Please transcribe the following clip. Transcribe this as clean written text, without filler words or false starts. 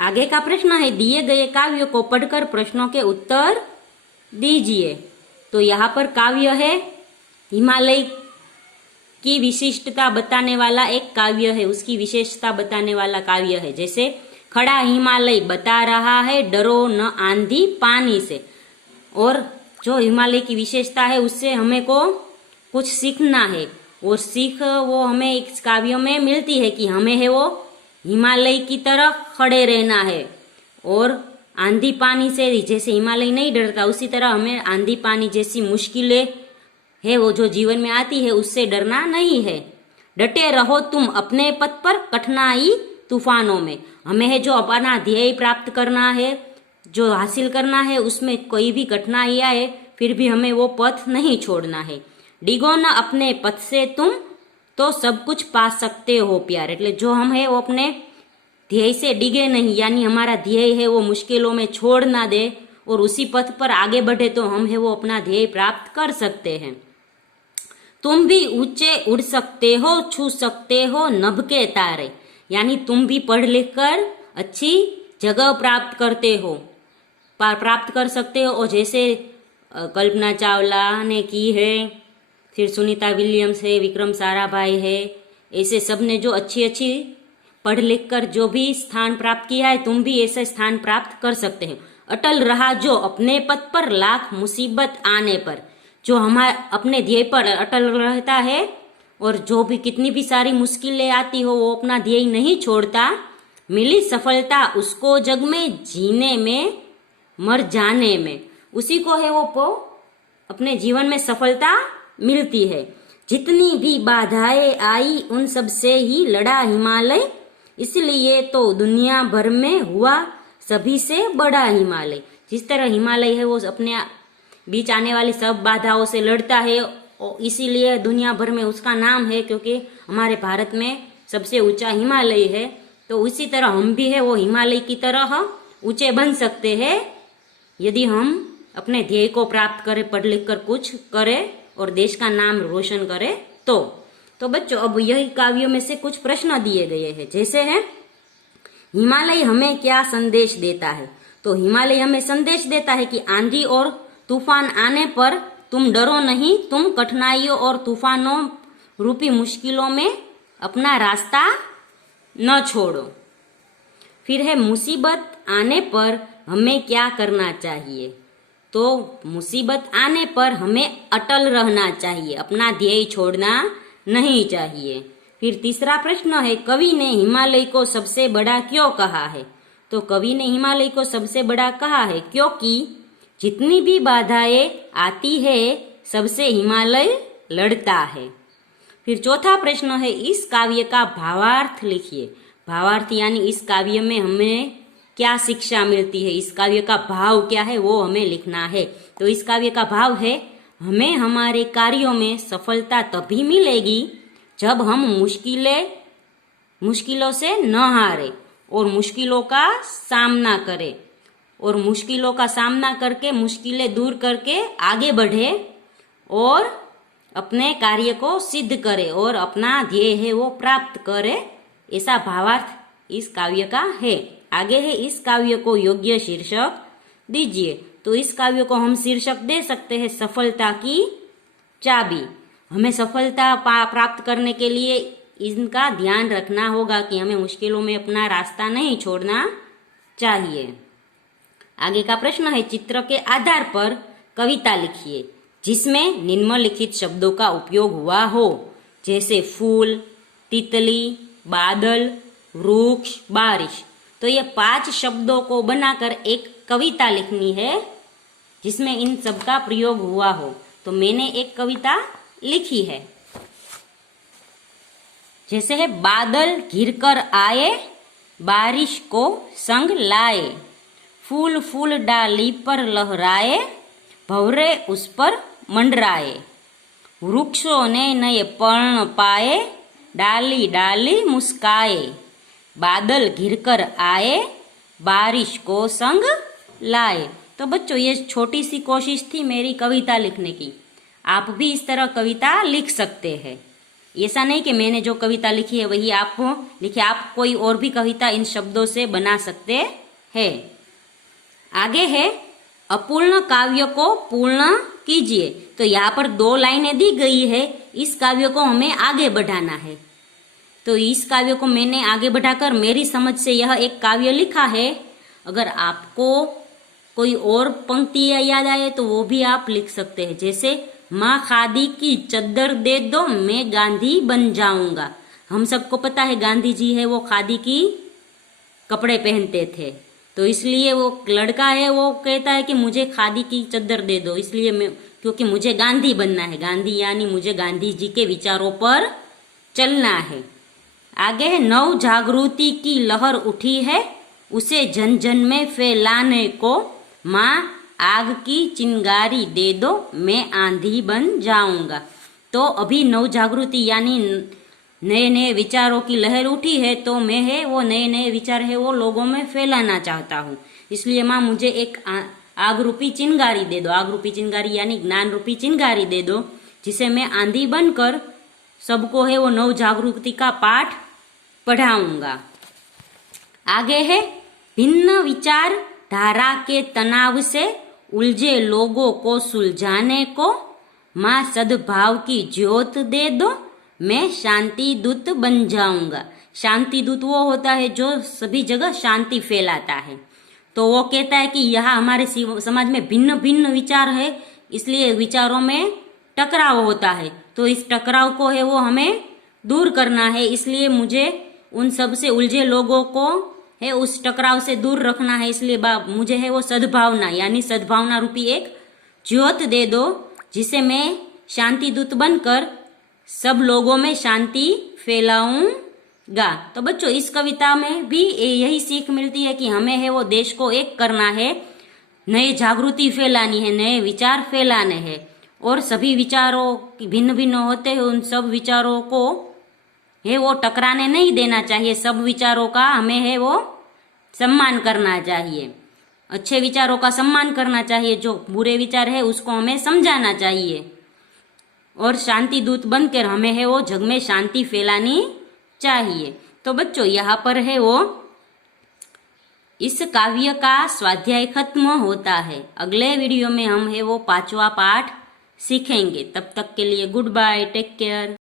आगे का प्रश्न है, दिए गए काव्य को पढ़कर प्रश्नों के उत्तर दीजिए। तो यहाँ पर काव्य है, हिमालय की विशिष्टता बताने वाला एक काव्य है, उसकी विशेषता बताने वाला काव्य है। जैसे खड़ा हिमालय बता रहा है डरो न आंधी पानी से। और जो हिमालय की विशेषता है उससे हमें को कुछ सीखना है, और सीख वो हमें इस काव्य में मिलती है कि हमें है वो हिमालय की तरह खड़े रहना है। और आंधी पानी से जैसे हिमालय नहीं डरता, उसी तरह हमें आंधी पानी जैसी मुश्किलें है वो जो जीवन में आती है उससे डरना नहीं है। डटे रहो तुम अपने पथ पर कठिनाई तूफानों में। हमें है जो अपना ध्येय प्राप्त करना है, जो हासिल करना है, उसमें कोई भी कठिनाई आए फिर भी हमें वो पथ नहीं छोड़ना है। डिगो न अपने पथ से तुम तो सब कुछ पा सकते हो प्यार। એટલે जो हम है वो अपने ध्येय से डिगे नहीं, यानी हमारा ध्येय है वो मुश्किलों में छोड़ ना दे और उसी पथ पर आगे बढ़े तो हम है वो अपना ध्येय प्राप्त कर सकते हैं। तुम भी ऊंचे उड़ सकते हो, छू सकते हो नभ के तारे। यानी तुम भी पढ़ लिख कर अच्छी जगह प्राप्त कर सकते हो। और जैसे कल्पना चावला ने की है, फिर सुनीता विलियम्स है, विक्रम साराभाई है, ऐसे सब ने जो अच्छी अच्छी पढ़ लिख कर जो भी स्थान प्राप्त किया है, तुम भी ऐसे स्थान प्राप्त कर सकते हो। अटल रहा जो अपने पथ पर लाख मुसीबत आने पर। जो हमारे अपने ध्येय पर अटल रहता है और जो भी कितनी भी सारी मुश्किलें आती हो वो अपना ध्येय नहीं छोड़ता, मिली सफलता उसको जग में जीने में मर जाने में। उसी को है वो अपने जीवन में सफलता मिलती है। जितनी भी बाधाएं आई उन सब से ही लड़ा हिमालय, इसलिए तो दुनिया भर में हुआ सभी से बड़ा हिमालय। जिस तरह हिमालय है वो अपने बीच आने वाली सब बाधाओं से लड़ता है और इसीलिए दुनिया भर में उसका नाम है, क्योंकि हमारे भारत में सबसे ऊंचा हिमालय है। तो उसी तरह हम भी है वो हिमालय की तरह ऊंचे बन सकते हैं यदि हम अपने ध्येय को प्राप्त करें, पढ़ लिख कर कुछ करें और देश का नाम रोशन करें। तो बच्चों अब यही काव्यों में से कुछ प्रश्न दिए गए हैं। जैसे है, हिमालय हमें क्या संदेश देता है। तो हिमालय हमें संदेश देता है कि आंधी और तूफान आने पर तुम डरो नहीं, तुम कठिनाइयों और तूफानों रूपी मुश्किलों में अपना रास्ता न छोड़ो। फिर है, मुसीबत आने पर हमें क्या करना चाहिए। तो मुसीबत आने पर हमें अटल रहना चाहिए, अपना ध्येय छोड़ना नहीं चाहिए। फिर तीसरा प्रश्न है, कवि ने हिमालय को सबसे बड़ा क्यों कहा है। तो कवि ने हिमालय को सबसे बड़ा कहा है क्योंकि जितनी भी बाधाएं आती है सबसे हिमालय लड़ता है। फिर चौथा प्रश्न है, इस काव्य का भावार्थ लिखिए। भावार्थ यानी इस काव्य में हमें क्या शिक्षा मिलती है, इस काव्य का भाव क्या है वो हमें लिखना है। तो इस काव्य का भाव है, हमें हमारे कार्यों में सफलता तभी मिलेगी जब हम मुश्किलों से न हारे और मुश्किलों का सामना करें, और मुश्किलों का सामना करके मुश्किलें दूर करके आगे बढ़े और अपने कार्य को सिद्ध करे और अपना ध्येय है वो प्राप्त करे। ऐसा भावार्थ इस काव्य का है। आगे है, इस काव्य को योग्य शीर्षक दीजिए। तो इस काव्य को हम शीर्षक दे सकते हैं सफलता की चाबी। हमें सफलता प्राप्त करने के लिए इनका ध्यान रखना होगा कि हमें मुश्किलों में अपना रास्ता नहीं छोड़ना चाहिए। आगे का प्रश्न है, चित्र के आधार पर कविता लिखिए जिसमें निम्नलिखित शब्दों का उपयोग हुआ हो। जैसे फूल, तितली, बादल, वृक्ष, बारिश। तो ये 5 शब्दों को बनाकर एक कविता लिखनी है जिसमें इन सब का प्रयोग हुआ हो। तो मैंने एक कविता लिखी है। जैसे है, बादल घिरकर आए, बारिश को संग लाए, फूल फूल डाली पर लहराए, भंवरे उस पर मंडराए, वृक्षों ने नए पर्ण पाए, डाली डाली मुस्काए, बादल घिरकर आए, बारिश को संग लाए। तो बच्चों ये छोटी सी कोशिश थी मेरी कविता लिखने की। आप भी इस तरह कविता लिख सकते हैं। ऐसा नहीं कि मैंने जो कविता लिखी है वही आप लिखिए, आप कोई और भी कविता इन शब्दों से बना सकते हैं। आगे है अपूर्ण काव्य को पूर्ण कीजिए। तो यहाँ पर 2 लाइनें दी गई है, इस काव्य को हमें आगे बढ़ाना है। तो इस काव्य को मैंने आगे बढ़ाकर मेरी समझ से यह एक काव्य लिखा है। अगर आपको कोई और पंक्तियां याद आए तो वो भी आप लिख सकते हैं। जैसे माँ खादी की चद्दर दे दो मैं गांधी बन जाऊंगा। हम सबको पता है गांधी जी है वो खादी की कपड़े पहनते थे, तो इसलिए वो लड़का है वो कहता है कि मुझे खादी की चद्दर दे दो, इसलिए मैं क्योंकि मुझे गांधी बनना है। गांधी यानी मुझे गांधी जी के विचारों पर चलना है। आगे है नव जागृति की लहर उठी है उसे जन जन में फैलाने को, माँ आग की चिंगारी दे दो मैं आंधी बन जाऊंगा। तो अभी नव जागृति यानी नए नए विचारों की लहर उठी है, तो मैं है वो नए नए विचार है वो लोगों में फैलाना चाहता हूँ, इसलिए माँ मुझे एक आग रूपी चिंगारी दे दो। आग रूपी चिंगारी यानी ज्ञान रूपी चिंगारी दे दो, जिसे मैं आंधी बनकर सबको है वो नव जागृति का पाठ पढ़ाऊंगा। आगे है भिन्न विचार धारा के तनाव से उलझे लोगों को सुलझाने को, माँ सद्भाव की ज्योत दे दो मैं शांति दूत बन जाऊंगा। शांति दूत वो होता है जो सभी जगह शांति फैलाता है। तो वो कहता है कि यहाँ हमारे समाज में भिन्न भिन्न विचार है, इसलिए विचारों में टकराव होता है, तो इस टकराव को है वो हमें दूर करना है। इसलिए मुझे उन सब से उलझे लोगों को है उस टकराव से दूर रखना है, इसलिए मुझे है वो सद्भावना यानी सद्भावना रूपी एक ज्योत दे दो, जिसे मैं शांति दूत बनकर सब लोगों में शांति फैलाऊंगा। तो बच्चों इस कविता में भी यही सीख मिलती है कि हमें है वो देश को एक करना है, नई जागृति फैलानी है, नए विचार फैलाने हैं, और सभी विचारों की भिन्न भिन्न होते हैं उन सब विचारों को है वो टकराने नहीं देना चाहिए। सब विचारों का हमें है वो सम्मान करना चाहिए, अच्छे विचारों का सम्मान करना चाहिए, जो बुरे विचार है उसको हमें समझाना चाहिए, और शांति दूत बनकर हमें है वो जग में शांति फैलानी चाहिए। तो बच्चों यहाँ पर है वो इस काव्य का स्वाध्याय खत्म होता है। अगले वीडियो में हम है वो 5वां पाठ सीखेंगे। तब तक के लिए गुड बाय, टेक केयर।